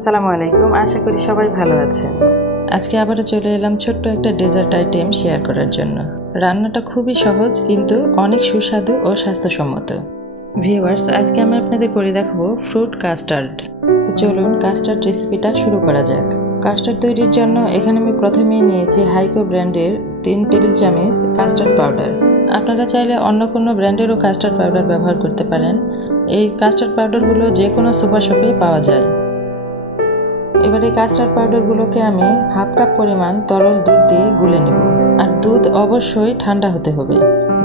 আসসালামু আলাইকুম, আশা করি সবাই ভালো আছেন। আজকে আবারও চলে এলাম ছোট্ট একটা ডেজার্ট আইটেম শেয়ার করার জন্য। রান্নাটা খুবই সহজ কিন্তু অনেক সুস্বাদু ও স্বাস্থ্যসম্মত। ভিউয়ার্স, আজকে আমি আপনাদের করে দেখাবো ফ্রুট কাস্টার্ড। তো চলুন কাস্টার্ড রেসিপিটা শুরু করা যাক। কাস্টার্ড তৈরির জন্য এখানে আমি প্রথমেই নিয়েছি হাইকো ব্র্যান্ডের 3 টেবিল চামচ কাস্টার্ড পাউডার। আপনারা চাইলে অন্য কোনো ব্র্যান্ডেরও কাস্টার্ড পাউডার ব্যবহার করতে পারেন। এই কাস্টার্ড পাউডারগুলো যে কোনো সুপার শপে পাওয়া যায়। এবার এই কাস্টার্ড পাউডারগুলোকে আমি হাফ কাপ পরিমাণ তরল দুধ দিয়ে গুলে নেব। আর দুধ অবশ্যই ঠান্ডা হতে হবে।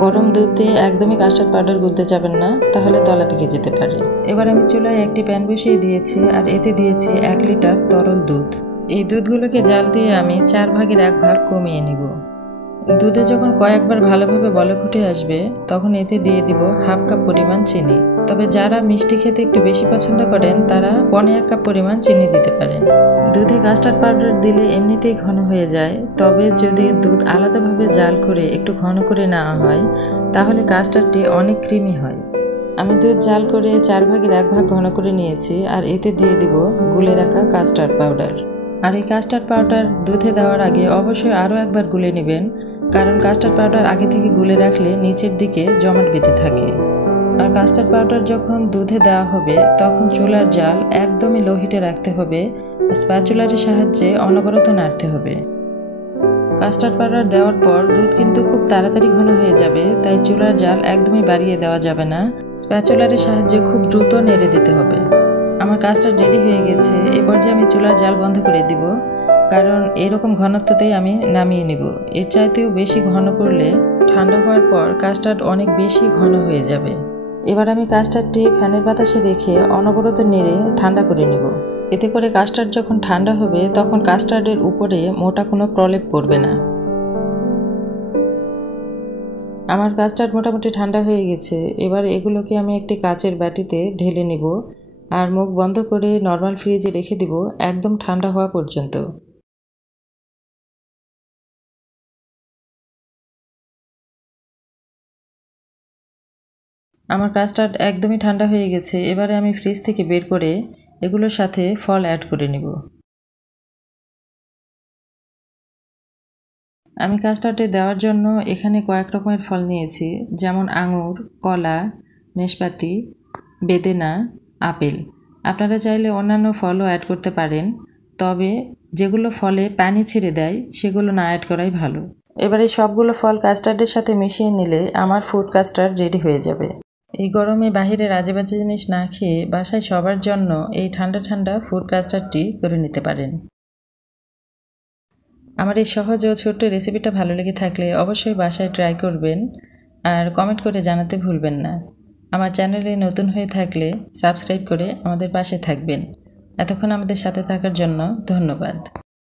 গরম দুধ দিয়ে একদমই কাস্টার্ড পাউডার গুলতে যাবেন না, তাহলে তলা পেকে যেতে পারে। এবার আমি চুলায় একটি প্যান বসিয়ে দিয়েছি আর এতে দিয়েছি 1 লিটার তরল দুধ। এই দুধগুলোকে জাল দিয়ে আমি 4 ভাগের 1 ভাগ কমিয়ে নিব। দুধে যখন কয়েকবার ভালোভাবে বলক উঠে আসবে তখন এতে দিয়ে দিব হাফ কাপ পরিমাণ চিনি। তবে যারা মিষ্টি খেতে একটু বেশি পছন্দ করেন তারা 1.5 কাপ পরিমাণ চিনি দিতে পারেন। দুধে কাস্টার্ড পাউডার দিলে এমনিতেই ঘন হয়ে যায়, তবে যদি দুধ আলাদাভাবে জাল করে একটু ঘন করে নেওয়া হয় তাহলে কাস্টার্ডটি অনেক ক্রিমি হয়। আমি দুধ জাল করে 4 ভাগের 1 ভাগ ঘন করে নিয়েছি আর এতে দিয়ে দিব গুলে রাখা কাস্টার্ড পাউডার। আর এই কাস্টার্ড পাউডার দুধে দেওয়ার আগে অবশ্যই আরও একবার গুলে নেবেন, কারণ কাস্টার্ড পাউডার আগে থেকে গুলে রাখলে নিচের দিকে জমাট বেঁধে থাকে। আর কাস্টার্ড পাউডার যখন দুধে দেওয়া হবে তখন চুলার জাল একদমই লো হিটে রাখতে হবে। স্প্যাচুলারের সাহায্যে অনবরত নাড়তে হবে। কাস্টার্ড পাউডার দেওয়ার পর দুধ কিন্তু খুব তাড়াতাড়ি ঘন হয়ে যাবে, তাই চুলার জাল একদমই বাড়িয়ে দেওয়া যাবে না। স্প্যাচুলারের সাহায্যে খুব দ্রুত নেড়ে দিতে হবে। আমার কাস্টার্ড রেডি হয়ে গেছে। এই পর্যায়ে আমি চুলার জাল বন্ধ করে দিব, কারণ এরকম ঘনত্বতেই আমি নামিয়ে নেব। এর চাইতেও বেশি ঘন করলে ঠান্ডা হওয়ার পর কাস্টার্ড অনেক বেশি ঘন হয়ে যাবে। এবার আমি কাস্টার্ডটি ফ্যানের বাতাসে রেখে অনবরত নেড়ে ঠান্ডা করে নেব। এতে করে কাস্টার্ড যখন ঠান্ডা হবে তখন কাস্টার্ডের উপরে মোটা কোনো প্রলেপ পড়বে না। আমার কাস্টার্ড মোটামুটি ঠান্ডা হয়ে গেছে। এবার এগুলোকে আমি একটি কাচের বাটিতে ঢেলে নেব আর মুখ বন্ধ করে নর্মাল ফ্রিজে রেখে দিব একদম ঠান্ডা হওয়া পর্যন্ত। আমার কাস্টার্ড একদমই ঠান্ডা হয়ে গেছে। এবারে আমি ফ্রিজ থেকে বের করে এগুলোর সাথে ফল অ্যাড করে নিব। আমি কাস্টার্ডে দেওয়ার জন্য এখানে কয়েক রকমের ফল নিয়েছি, যেমন আঙুর, কলা, নেশপাতি, বেদেনা, আপেল। আপনারা চাইলে অন্যান্য ফলও অ্যাড করতে পারেন, তবে যেগুলো ফলে পানি ছেড়ে দেয় সেগুলো না অ্যাড করাই ভালো। এবারে সবগুলো ফল কাস্টার্ডের সাথে মিশিয়ে নিলে আমার ফ্রুট কাস্টার্ড রেডি হয়ে যাবে। এই গরমে বাহিরের আজেবাজে জিনিস না খেয়ে বাসায় সবার জন্য এই ঠান্ডা ঠান্ডা ফ্রুট কাস্টার্ডটি করে নিতে পারেন। আমার এই সহজ ও ছোট্ট রেসিপিটা ভালো লেগে থাকলে অবশ্যই বাসায় ট্রাই করবেন আর কমেন্ট করে জানাতে ভুলবেন না। আমার চ্যানেলে নতুন হয়ে থাকলে সাবস্ক্রাইব করে আমাদের পাশে থাকবেন। এতক্ষণ আমাদের সাথে থাকার জন্য ধন্যবাদ।